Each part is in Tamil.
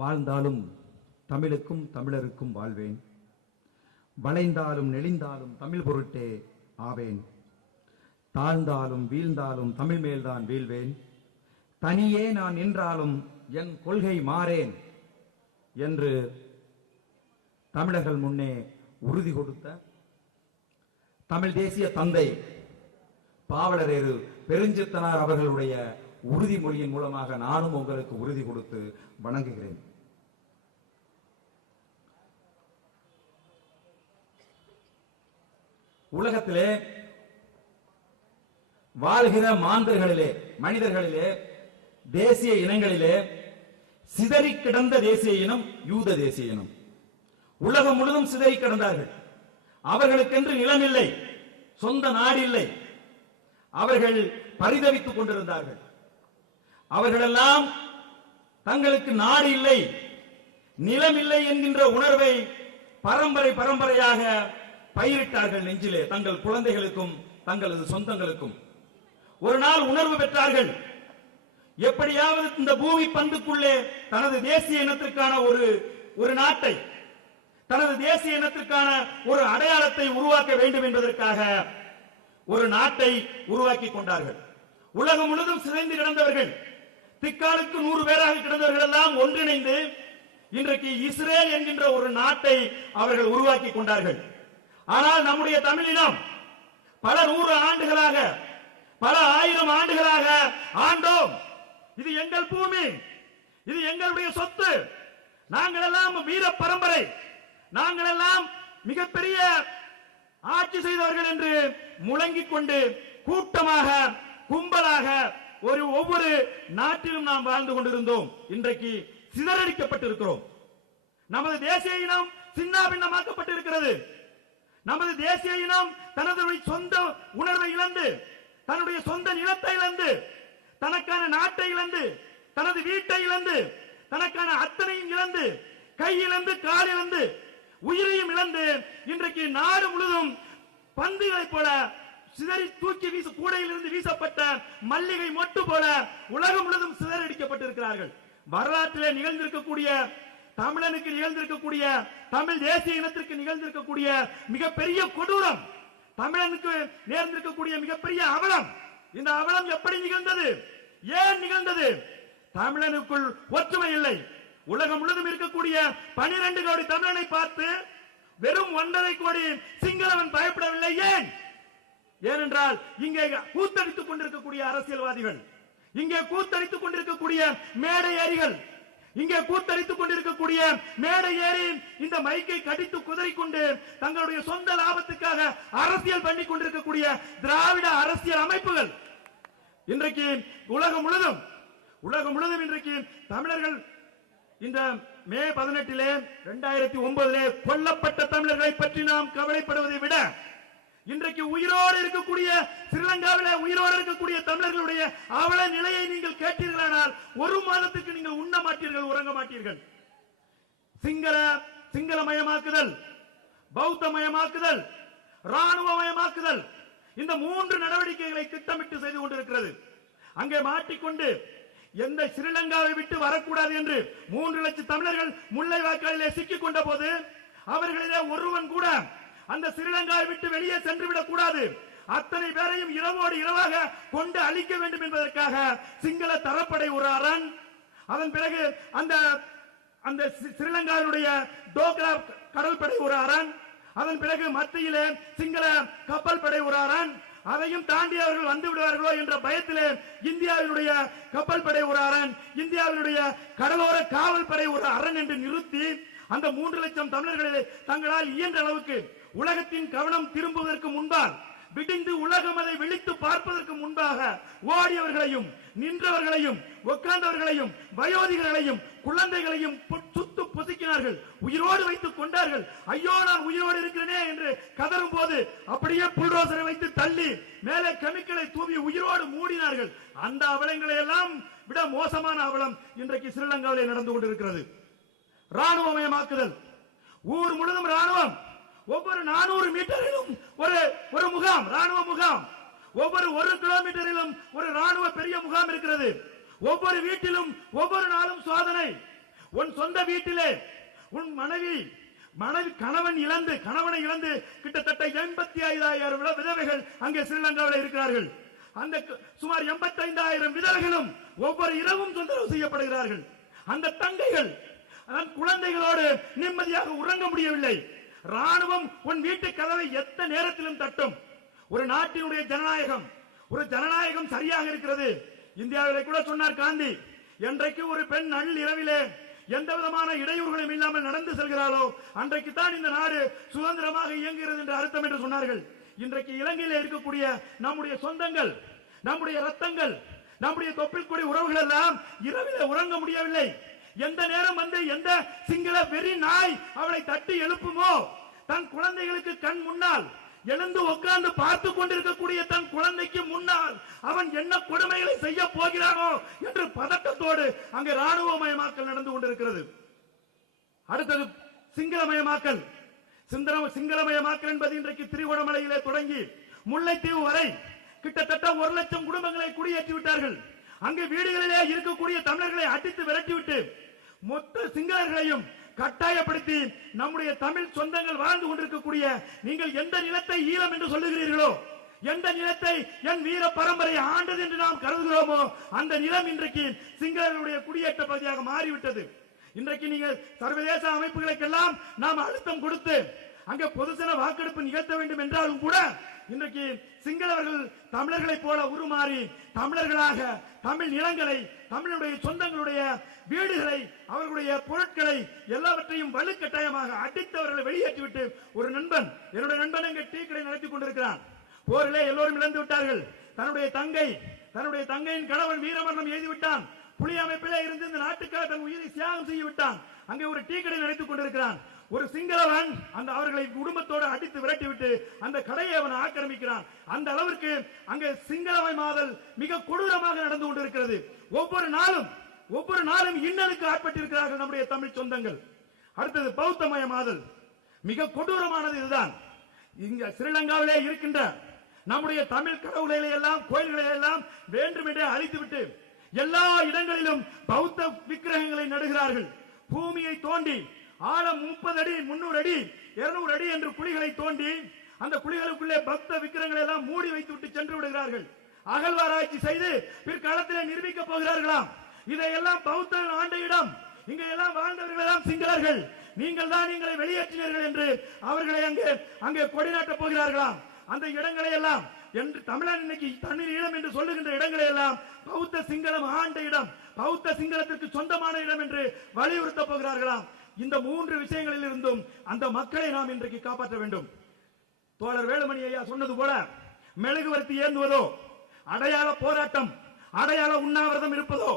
வாழ்ந்தாலும் தமிழுக்கும் தமிழருக்கும் வாழ்வேன், வளைந்தாலும் நெளிந்தாலும் தமிழ் பொருட்டே ஆவேன், தாழ்ந்தாலும் வீழ்ந்தாலும் தமிழ் மேல்தான் வீழ்வேன், தனியே நான் நின்றாலும் என் கொள்கை மாறேன் என்று தமிழர்கள் முன்னே உறுதி கொடுத்த தமிழ் தேசிய தந்தை பாவலரேறு பெருஞ்சித்தனார் அவர்களுடைய உறுதிமொழியின் மூலமாக நானும் உங்களுக்கு உறுதி கொடுத்து வணங்குகிறேன். உலகத்திலே வாழ்கிற மாந்தர்களிலே, மனிதர்களிலே, தேசிய இனங்களிலே சிதறி கிடந்த தேசிய இனம் யூத தேசிய இனம். உலகம் முழுவதும் சிதறி கிடந்தார்கள். அவர்களுக்கென்று நிலம் இல்லை, சொந்த நாடு இல்லை. அவர்கள் பரிதவித்துக் கொண்டிருந்தார்கள். அவர்களெல்லாம் தங்களுக்கு நாடு இல்லை, நிலம் இல்லை என்கின்ற உணர்வை பரம்பரை பரம்பரையாக பயிரிட்டார்கள் நெஞ்சிலே, தங்கள் குழந்தைகளுக்கும் தங்களது சொந்தங்களுக்கும். ஒரு நாள் உணர்வு பெற்றார்கள், எப்படியாவது இந்த பூமி பந்துக்குள்ளே தனது தேசிய இனத்திற்கான ஒரு நாட்டை, தனது தேசிய இனத்திற்கான ஒரு அடையாளத்தை உருவாக்க வேண்டும் என்பதற்காக ஒரு நாட்டை உருவாக்கி கொண்டார்கள். உலகம் முழுவதும் சிதைந்து கிடந்தவர்கள், திக்காலுக்கு 100 பேராக கிடந்தவர்கள் எல்லாம் ஒன்றிணைந்து இன்றைக்கு இஸ்ரேல் என்கின்ற ஒரு நாட்டை அவர்கள் உருவாக்கி கொண்டார்கள். ஆனால் நம்முடைய தமிழினம் பல 100 ஆண்டுகளாக, பல 1000 ஆண்டுகளாக ஆண்டோம். இது எங்கள் பூமி, இது எங்களுடைய சொத்து, நாங்கள் எல்லாம் வீர பரம்பரை, நாங்கள் எல்லாம் மிகப்பெரிய ஆட்சி செய்தவர்கள் என்று முழங்கிக் கொண்டு கூட்டமாக கும்பலாக ஒவ்வொரு நாட்டிலும் நாம் வாழ்ந்து கொண்டிருந்தோம். இன்றைக்கு சிதறடிக்கப்பட்டிருக்கிறோம். நமது தேசிய இனம் சின்னாபின்னமாக்கப்பட்டிருக்கிறது. நமது தேசிய இனம் தனது சொந்த உணர்வை இழந்து, தன்னுடைய சொந்த நிலத்தை இழந்து, தனக்கான நாட்டை இழந்து, தனது வீட்டை இழந்து, தனக்கான அத்தனையும் இழந்து, கை இழந்து, கால் இழந்து, உயிரையும் இழந்து இன்றைக்கு நாடு முழுவதும் பந்துகளை போல சிதறி தூக்கி வீச, கூடையில் இருந்து வீசப்பட்ட மல்லிகை மொட்டு போல உலகம் முழுவதும் சிதறடிக்கப்பட்டிருக்கிறார்கள். வரலாற்றிலே நிகழ்ந்திருக்கக்கூடிய, தமிழனுக்கு நிகழ்ந்திருக்கக்கூடிய, தமிழ் தேசிய இனத்திற்கு நிகழ்ந்திருக்கக்கூடிய மிகப்பெரிய கொடூரம், தமிழனுக்கு நேர்ந்திருக்கக்கூடிய மிகப்பெரிய அவலம். இந்த அவலம் எப்படி நிகழ்ந்தது? ஏன் நிகழ்ந்தது? தமிழனுக்குள் ஒற்றுமை இல்லை. உலகம் முழுவதும் இருக்கக்கூடிய 12 கோடி தமிழனை பார்த்து வெறும் 1.5 கோடி சிங்களவன் பயப்படவில்லை. ஏன்? ஏனென்றால் இங்கே கூத்தடித்துக் கொண்டிருக்கக்கூடிய அரசியல்வாதிகள், இங்கே கூத்தடித்துக் கொண்டிருக்கக்கூடிய மேடை ஏறிகள், இங்கே கூத்தடித்துக் கொண்டிருக்கக்கூடிய மேடை ஏறி இந்த மைக்கை கடித்து குதறிக்கொண்டு தங்களுடைய சொந்த லாபத்துக்காக அரசியல் பண்ணி கொண்டிருக்கக்கூடிய திராவிட அரசியல் அமைப்புகள் இன்றைக்கு உலகம் முழுவதும் இன்றைக்கு தமிழர்கள் இந்த மே 18 2009 கொல்லப்பட்ட தமிழர்களை பற்றி நாம் கவலைப்படுவதை விட இன்றைக்கு உயிரோடு இருக்கக்கூடிய ஸ்ரீலங்காவிலே உயிரோடு இருக்கக்கூடிய தமிழர்களுடைய அவல நிலையை நீங்கள் கேட்டீர்களானால் 1 மாதத்துக்கு நீங்கள் உண்ண மாட்டீர்கள், உறங்க மாட்டீர்கள். சிங்களமயமாக்குதல், பௌத்தமயமாக்குதல், ராணுவமயமாக்குதல், இந்த 3 நடவடிக்கைகளை திட்டமிட்டு செய்து கொண்டிருக்கிறது. அங்கே மாட்டிக்கொண்டு எந்த ஸ்ரீலங்காவை விட்டு வரக்கூடாது என்று 3 லட்சம் தமிழர்கள் முல்லைவாய்க்காலிலே சிக்கிக் கொண்ட போது அவர்களிலே ஒருவன் கூட அந்த ஸ்ரீலங்காவை விட்டு வெளியே சென்று விடக் கூடாது, அத்தனை பேரையும் இரவோடு இரவாக கொண்டு அழிக்க வேண்டும் என்பதற்காக சிங்கள தரப்படை ஒரு அரண், அதன் பிறகு அந்த ஸ்ரீலங்காவினுடைய டோக்ரா கடல் படை ஒரு அரண், அதன் பிறகு மத்தியிலே சிங்கள கப்பல் படை ஒரு அரண், அதையும் தாண்டி அவர்கள் வந்து விடுவார்களோ என்ற பயத்திலே இந்தியாவினுடைய கப்பல் படை ஒரு அரண், இந்தியாவினுடைய கடலோர காவல் படை ஒரு அரண் என்று நிறுத்தி அந்த 3 லட்சம் தமிழர்களை தங்களால் இயன்ற அளவுக்கு உலகத்தின் கவனம் திரும்புவதற்கு முன்பால், விடிந்து உலகம் அதை விழித்து பார்ப்பதற்கு முன்பாக ஓடியவர்களையும், நின்றவர்களையும், உட்கார்ந்தவர்களையும், வயோதிகர்களையும், குழந்தைகளையும் சுத்து பொசுக்கினார்கள், உயிரோடு வைத்துக் கொண்டார்கள். ஐயோ நான் உயிரோடு இருக்கிறேனே என்று கதறும் போது அப்படியே புல்டோசரை வைத்து தள்ளி மேலே கெமிக்கலை தூவி உயிரோடு மூடினார்கள். அந்த அவலங்களை எல்லாம் விட மோசமான அவலம் இன்றைக்கு ஸ்ரீலங்காவிலே நடந்து கொண்டிருக்கிறது. ராணுவமயமாக்குதல், ஊர் முழுவதும் ராணுவம், ஒவ்வொரு 400 மீட்டரிலும் ஒரு முகாம், ராணுவ முகாம், ஒவ்வொரு 1 கிலோமீட்டரிலும் ஒரு ராணுவ பெரிய முகாம் இருக்கிறது. ஒவ்வொரு வீட்டிலும் ஒவ்வொரு நாளும் சோதனை, உன் சொந்த வீட்டிலே உன் கணவனை இழந்து கிட்டத்தட்ட 85,000 விதவைகள் அங்கே ஸ்ரீலங்காவில் இருக்கிறார்கள். அந்த சுமார் 85,000 விதவைகளும் ஒவ்வொரு இரவும் தொந்தரவு செய்யப்படுகிறார்கள். அந்த தங்கைகள் குழந்தைகளோடு நிம்மதியாக உறங்க முடியவில்லை. ராணுவம் உன் வீட்டு கதவை எந்த நேரத்திலும் தட்டும். ஒரு நாட்டினுடைய ஜனநாயகம் சரியாக இருக்கிறது. இந்தியாவிலே கூட சொன்னார் காந்தி, என்றைக்கு ஒரு பெண் நள்ளிரவிலே எந்த விதமான இடையூறுகளும் இல்லாமல் நடந்து செல்கிறாளோ அன்றைக்கு தான் இந்த நாடு சுதந்திரமாக இயங்குகிறது என்று அர்த்தம் என்று சொன்னார்கள். இன்றைக்கு இலங்கையில் இருக்கக்கூடிய நம்முடைய சொந்தங்கள், நம்முடைய ரத்தங்கள், நம்முடைய தொப்பில் கொடி உறவுகள் எல்லாம் இரவிலே உறங்க முடியவில்லை. எந்த நேரம் வந்து எந்த சிங்கள வெறி நாய் அவளை தட்டி எழுப்புமோ, தன் குழந்தைகளுக்கு கண் முன்னால் எழுந்து உட்கார்ந்து பார்த்து கொண்டிருக்கக்கூடிய தன் குழந்தைக்கு முன்னால் அவன் என்ன கொடுமைகளை செய்ய போகிறானோ என்று பதட்டத்தோடு அங்கே ராணுவமயமாக்கல் நடந்து கொண்டிருக்கிறது. அடுத்தது சிங்களமயமாக்கல். சிங்களமயமாக்கல் என்பது இன்றைக்கு திரிகோணமலையிலே தொடங்கி முல்லைத்தீவு வரை கிட்டத்தட்ட 1,00,000 குடும்பங்களை குடியேற்றி விட்டார்கள். அங்கு வீடுகளிலே இருக்கக்கூடிய தமிழர்களை அடித்து விரட்டிவிட்டு மொத்த சிங்களர்களையும் கட்டாயப்படுத்தி நம்முடைய தமிழ் சொந்தங்கள் வாழ்ந்து கொண்டிருக்கக்கூடிய நீங்கள் எந்த நிலத்தை ஈழம் என்று சொல்லுகிறீர்களோ, எந்த நிலத்தை என் வீர பரம்பரை ஆண்டது என்று நாம் கருதுகிறோமோ அந்த நிலம் இன்றைக்கு சிங்களர்களுடைய குடியேற்ற பகுதியாக மாறிவிட்டது. இன்றைக்கு நீங்கள் சர்வதேச அமைப்புகளுக்கெல்லாம் நாம் அழுத்தம் கொடுத்து அங்கே பொதுசன வாக்கெடுப்பு நிகழ்த்த வேண்டும் என்றாலும் கூட இன்றைக்கு சிங்களவர்கள் தமிழர்களைப் போல உருமாறி தமிழர்களாக தமிழ் நிலங்களை, தமிழுடைய சொந்தங்களுடைய வீடுகளை, அவர்களுடைய பொருட்களை எல்லாவற்றையும் வலுக்கட்டாயமாக அடித்தவர்களை வெளியேற்றிவிட்டு ஒரு நண்பன், என்னுடைய நண்பன் எங்க டீ கடை நடத்தி கொண்டிருக்கிறான். போரிலே எல்லோரும் இழந்து விட்டார்கள். தன்னுடைய தங்கையின் கணவன் வீரமரணம் எழுதிவிட்டான். புலி அமைப்பிலே இருந்து இந்த நாட்டுக்காக தன் உயிரை தியாகம் செய்து விட்டான். அங்கே ஒரு டீ கடை நடத்திக் கொண்டிருக்கிறான். ஒரு சிங்களவன் அவர்களை குடும்பத்தோடு அடித்து விரட்டிவிட்டு அந்த கடையை அவன் ஆக்கிரமிக்கிறான். அந்த அளவிற்கு அங்கே சிங்களமயமாதல் மிக கொடூரமாக நடந்து கொண்டிருக்கிறது. ஒவ்வொரு நாளும் இன்னலுக்கு ஆட்பட்டிருக்கிறார்கள் நம்முடைய தமிழ் சொந்தங்கள். அடுத்தது பௌத்தமயமாதல். மிக கொடூரமானது இதுதான். இங்க ஸ்ரீலங்காவிலே இருக்கின்ற நம்முடைய தமிழ் கடவுளை எல்லாம், கோயில்களை எல்லாம் வேண்டுமென்றே அழித்துவிட்டு எல்லா இடங்களிலும் பௌத்த விக்கிரகங்களை நடுகிறார்கள். பூமியை தோண்டி ஆழம் 30 அடி, 300 அடி, 200 அடி என்று குழிகளை தோண்டி அந்த குழிகளுக்குள்ளே பக்த விக்கிரகங்களை எல்லாம் மூடி வைத்துவிட்டு சென்று விடுகிறார்கள். அகழ்வாராய்ச்சி செய்து பிற்காலத்திலே நிரூபிக்க போகிறார்களாம். இதையெல்லாம் பௌத்தர்கள் ஆண்ட இடம், இங்க எல்லாம் வாழ்ந்தவர்கள் எல்லாம் சிங்களர்கள், நீங்கள் தான் எங்களை வெளியேற்றினீர்கள் என்று அவர்களை அங்கே கொடிநாட்ட போகிறார்களாம். அந்த இடங்களை எல்லாம் என்று தமிழன் இன்னைக்கு தண்ணீர் ஈழம் என்று சொல்லுகின்ற இடங்களை எல்லாம் பௌத்த சிங்களம் ஆண்ட இடம், பௌத்த சிங்களத்திற்கு சொந்தமான இடம் என்று வலியுறுத்த போகிறார்களாம். இந்த 3 விஷயங்களில் இருந்தும் அந்த மக்களை நாம் இன்றைக்கு காப்பாற்ற வேண்டும். தோழர் வேலுமணி ஐயா சொன்னது போல மெழுகுவர்த்தி ஏந்துவதோ, அடையாள போராட்டம், அடையாள உண்ணாவிரதம் இருப்பதோ,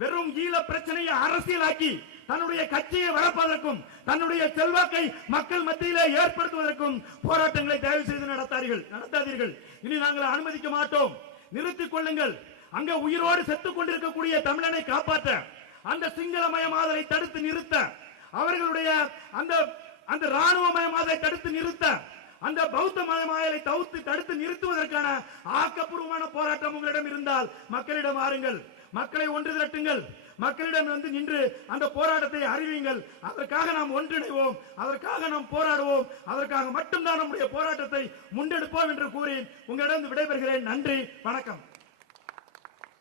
வெறும் ஈழ பிரச்சனையை அரசியலாக்கி தன்னுடைய கட்சியை வளர்ப்பதற்கும் தன்னுடைய செல்வாக்கை மக்கள் மத்தியிலே ஏற்படுத்துவதற்கும் போராட்டங்களை தயவு செய்து நடத்தாதீர்கள். இனி நாங்கள் அனுமதிக்க மாட்டோம். நிறுத்திக் கொள்ளுங்கள். அங்க உயிரோடு செத்துக் கொண்டிருக்கக்கூடிய தமிழனை காப்பாற்ற, அந்த சிங்களமயமாதலை தடுத்து நிறுத்த, அவர்களுடைய அந்த ராணுவமயமாதலை தடுத்து நிறுத்த, அந்த பௌத்த மயமாதலை தடுத்து நிறுத்துவதற்கான ஆக்கப்பூர்வமான போராட்டம் உங்களிடம் இருந்தால் மக்களிடம் வாருங்கள். மக்களை ஒன்று திரட்டுங்கள். மக்களிடம் நின்று அந்த போராட்டத்தை அறிவியுங்கள். அதற்காக நாம் ஒன்றிணைவோம், அதற்காக நாம் போராடுவோம், அதற்காக மட்டும்தான் நம்முடைய போராட்டத்தை முன்னெடுப்போம் என்று கூறி உங்களிடம் விடைபெறுகிறேன். நன்றி, வணக்கம்.